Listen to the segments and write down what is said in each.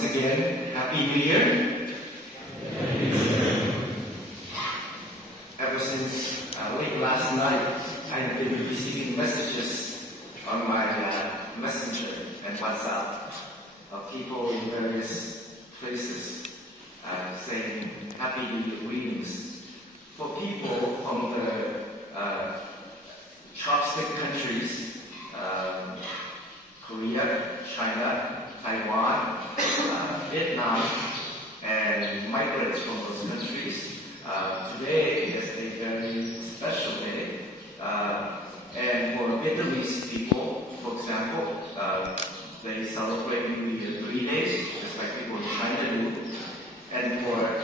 once again, Happy New Year. Ever since late last night, I have been receiving messages on my messenger and WhatsApp of people in various places saying Happy New Year greetings. For people from the chopstick countries, Korea, China, Taiwan, Vietnam, and migrants from those countries. Today is a very special day. And for Vietnamese people, for example, they celebrate New Year 3 days, just like people in China do. And for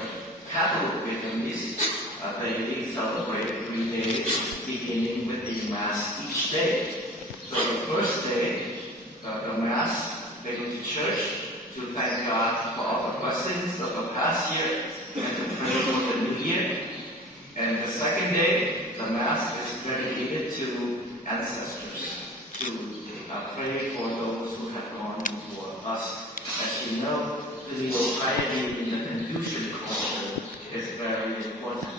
Catholic Vietnamese, they celebrate 3 days, beginning with the Mass each day. So the first day, the Mass, they go to church to thank God for all the blessings of the past year and to pray for the new year. And the second day, the Mass is dedicated to ancestors, to pray for those who have gone before us. As you know, filial piety in the Confucian culture is very important.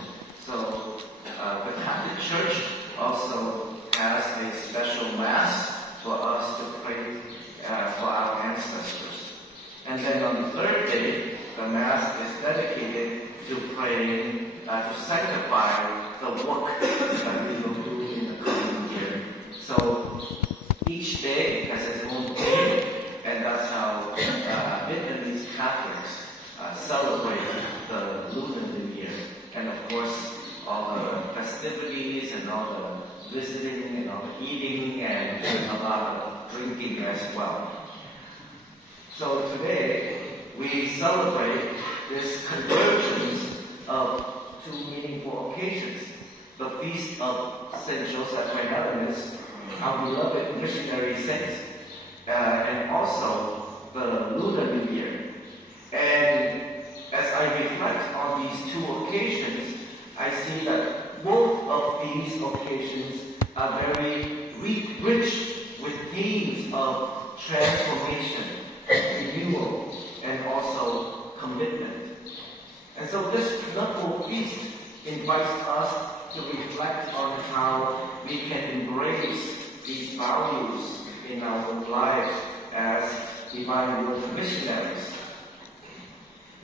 So the Catholic Church also has a special Mass for us to pray for our ancestors. And then on the third day, the Mass is dedicated to praying, to sanctify the work that we will do in the coming year. So each day has its own theme, and that's how Vietnamese Catholics celebrate the Lunar New Year. And of course, all the festivities and all the visiting and all the eating and a lot of drinking as well. So today, we celebrate this convergence of two meaningful occasions. The feast of St. Joseph Freinademetz, our beloved missionary saint, and also the Lunar New Year. And as I reflect on these two occasions, I see that both of these occasions are very rich with themes of transformation, renewal, and also commitment. And so this wonderful feast invites us to reflect on how we can embrace these values in our own lives as divine word missionaries.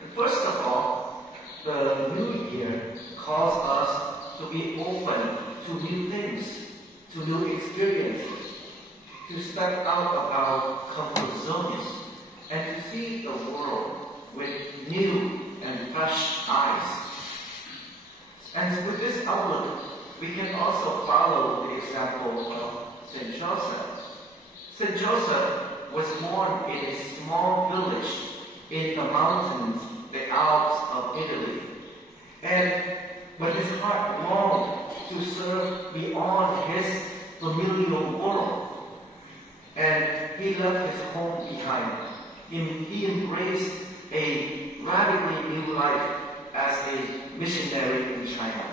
And first of all, the new year calls us to be open to new things, to new experiences, to step out of our comfort zones, and to see the world with new and fresh eyes. And with this outlook, we can also follow the example of St. Joseph. St. Joseph was born in a small village in the mountains, the Alps of Italy. But his heart longed to serve beyond his familial world. And he left his home behind. He embraced a radically new life as a missionary in China.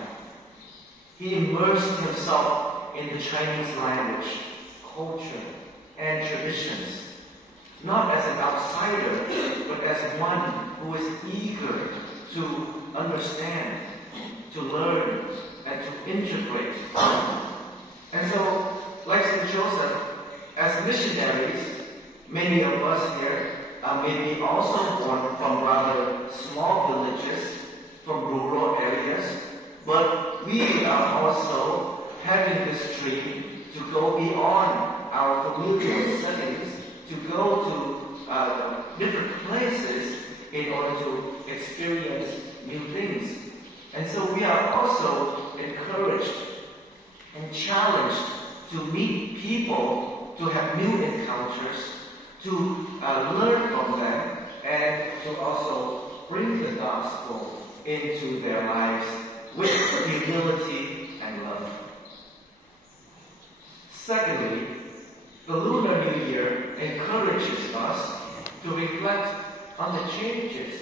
He immersed himself in the Chinese language, culture, and traditions, not as an outsider, but as one who is eager to understand, to learn, and to integrate. And so, like St. Joseph, as missionaries, many of us here may be also born from rather small villages, from rural areas, but we are also having this dream to go beyond our familiar settings, to go to different places in order to experience new things. And so we are also encouraged and challenged to meet people, to have new encounters, to learn from them, and to also bring the gospel into their lives with humility and love. Secondly, the Lunar New Year encourages us to reflect on the changes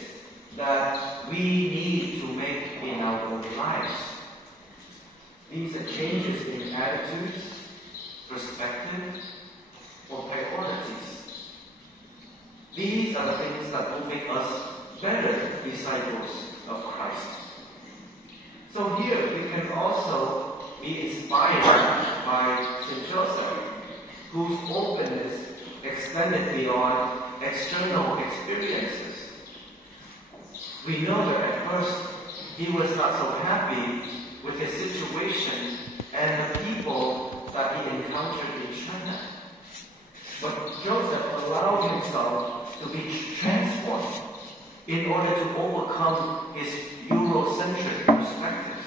that we need to make in our own lives. These are changes in attitudes, perspective, or priorities. These are the things that will make us better disciples of Christ. So here we can also be inspired by St. Joseph, whose openness extended beyond external experiences. We know that at first he was not so happy with his situation and the people that he encountered in China. But Joseph allowed himself to be transformed in order to overcome his Eurocentric perspective.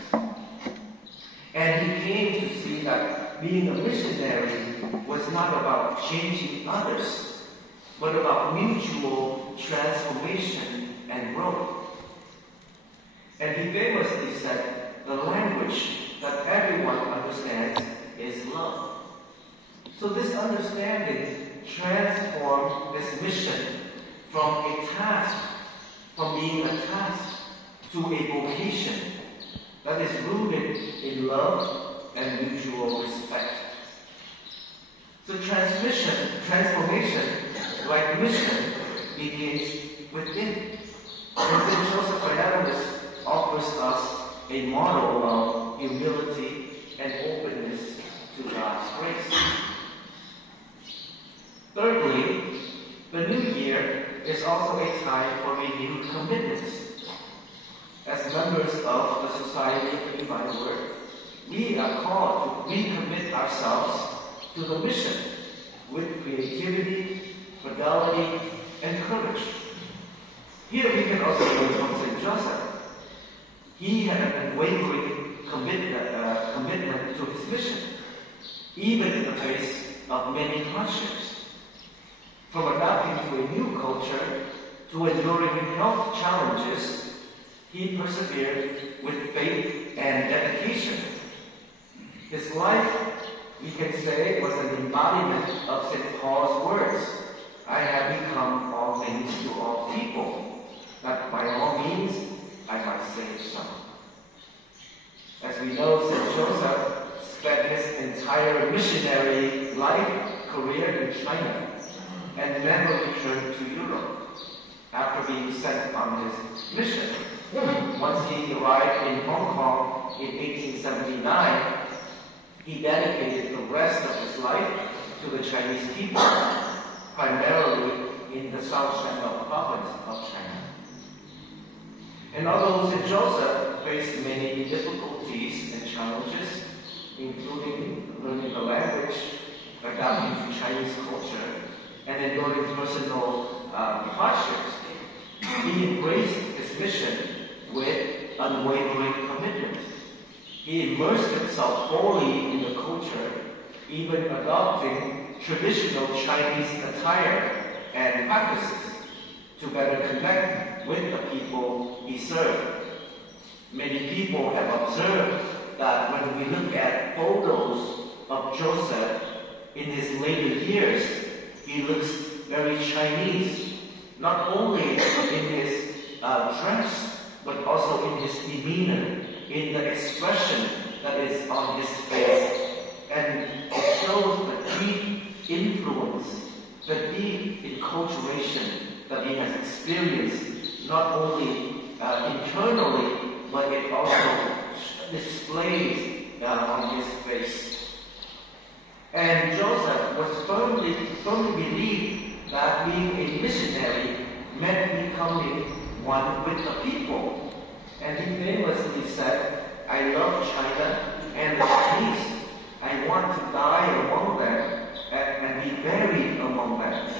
And he came to see that being a missionary was not about changing others, but about mutual transformation and growth. And he famously said, the language that everyone understands is love. So this understanding transformed this mission from a task, from being a task, to a vocation that is rooted in love and mutual respect. So transformation, like mission, begins within. And St. Joseph Freinademetz offers us a model of humility and openness to God's grace. Thirdly, the new year is also a time for renewed commitments. As members of the Society of the Divine Word, we are called to recommit ourselves to the mission with creativity, fidelity, and courage. Here we can also learn from St. Joseph. He had an unwavering commitment to his mission, even in the face of many hardships. From adapting to a new culture to enduring health challenges, he persevered with faith and dedication. His life, we can say, was an embodiment of St. Paul's words, I have become all things to all people, that by all means I might save some. As we know, St. Joseph spent his entire missionary career in China and never returned to Europe after being sent on his mission. Once he arrived in Hong Kong in 1879, he dedicated the rest of his life to the Chinese people, primarily in the South China province of China. And although St. Joseph faced many difficulties and challenges, including learning the language, adapting to Chinese culture, and enduring personal hardships, he embraced his mission with unwavering commitment. He immersed himself fully in the culture, even adopting traditional Chinese attire and practices to better connect with the people he served. Many people have observed that when we look at photos of Joseph in his later years, he looks very Chinese, not only in his dress, but also in his demeanor, in the expression that is on his face. And it shows the deep influence, the deep enculturation that he has experienced, not only internally, but it also displays on his face. And Joseph was firmly believed that being a missionary meant becoming one with the people. And he famously said, I love China and the Chinese. I want to die among them and be buried among them.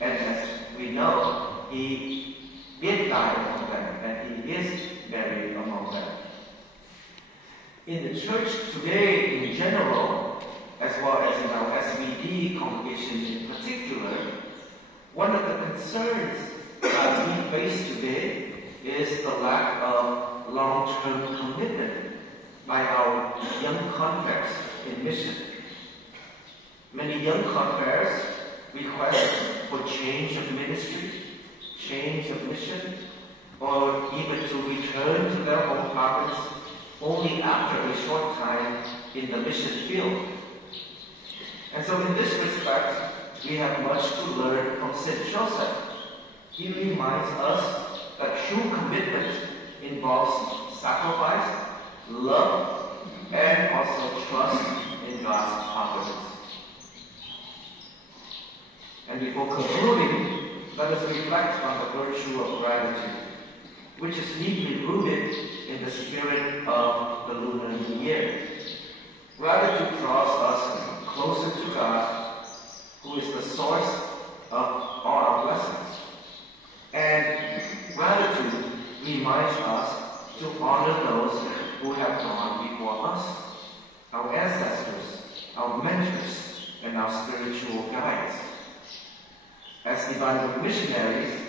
And as we know, he did die among them, and he is buried among them. In the church today in general, as well as in our SVD congregation in particular, one of the concerns that we face today is the lack of long-term commitment by our young converts in mission. Many young converts request for change of ministry, change of mission, or even to return to their home province only after a short time in the mission field. And so in this respect, we have much to learn from Saint Joseph. He reminds us that true commitment involves sacrifice, love, and also trust in God's providence. And before concluding, let us reflect on the virtue of gratitude, which is deeply rooted in the spirit of the lunar new year. Gratitude draws us closer to God, who is the source of all our blessings. And gratitude reminds us to honor those who have gone before us, our ancestors, our mentors, and our spiritual guides. As divine missionaries,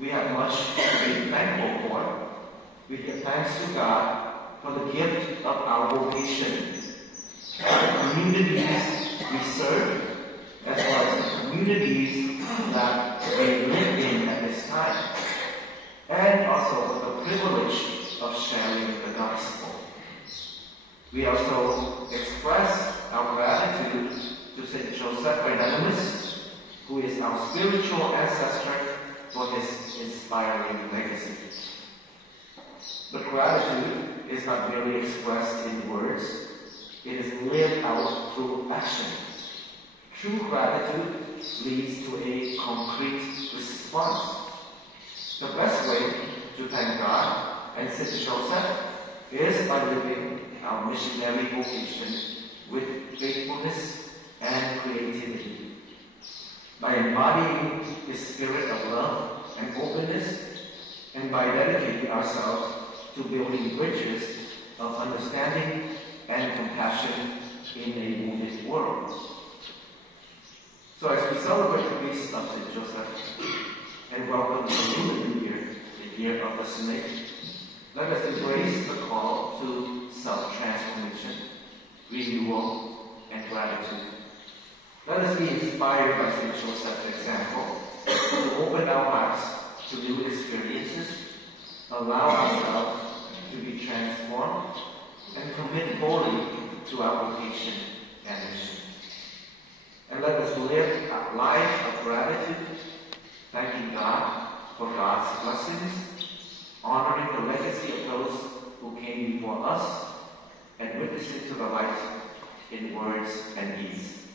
we have much to be thankful for. We give thanks to God for the gift of our vocation, the communities we serve, as well as the communities that we live in at this time, and also the privilege of sharing the gospel. We also express our gratitude to Saint Joseph Freinademetz, who is our spiritual ancestor, for his inspiring legacy. But gratitude is not merely expressed in words, it is lived out through action. True gratitude leads to a concrete response. The best way to thank God and Saint Joseph is by living our missionary vocation with faithfulness and creativity. By embodying His spirit of love and openness, and by dedicating ourselves to building bridges of understanding and compassion in a wounded world. So as we celebrate the feast of Saint Joseph and welcome the new year, the year of the snake, let us embrace the call to self-transformation, renewal, and gratitude. Let us be inspired by Saint Joseph's example to open our hearts to new experiences, allow ourselves to be transformed, and commit wholly to our vocation and mission. And let us live a life of gratitude, thanking God for God's blessings, honoring the legacy of those who came before us, and witnessing to the light in words and deeds.